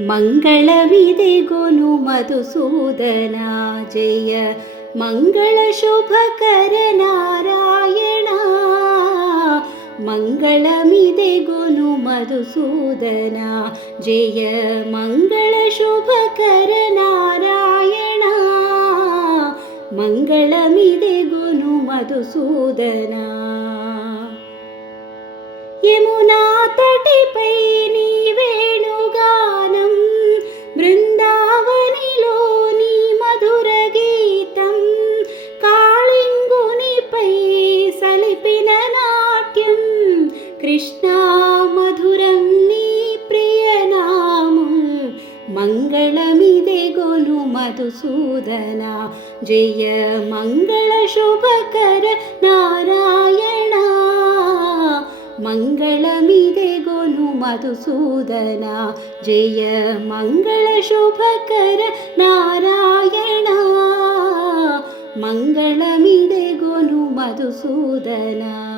ಮಂಗಳವಿದೆಗುನು ಮಧುಸೂದನ ಜಯ ಮಂಗಳ ಶುಭಕರ ನಾರಾಯಣ. ಮಂಗಳಮಿದೆಗುನು ಮಧುಸೂದನ ಜಯ ಮಂಗಳ ಶುಭಕರ ನಾರಾಯಣ. ಮಂಗಳಮಿದೆಗುನು మధుసూదన. యమునా తటిపై నీ వేణుగానం, బృందావనిలో నీ మధుర గీతం, కాళింగునిపై సలిపిన నాట్యం, కృష్ణా మధురం నీ ప్రియనామం. మంగళమిదెగును మధుసూదన జయ మంగళ శుభకర నారాయణ. మంగళమిదెగును మధుసూదన జయ మంగళ శుభకర నారాయణ. మంగళమిదెగును మధుసూదన.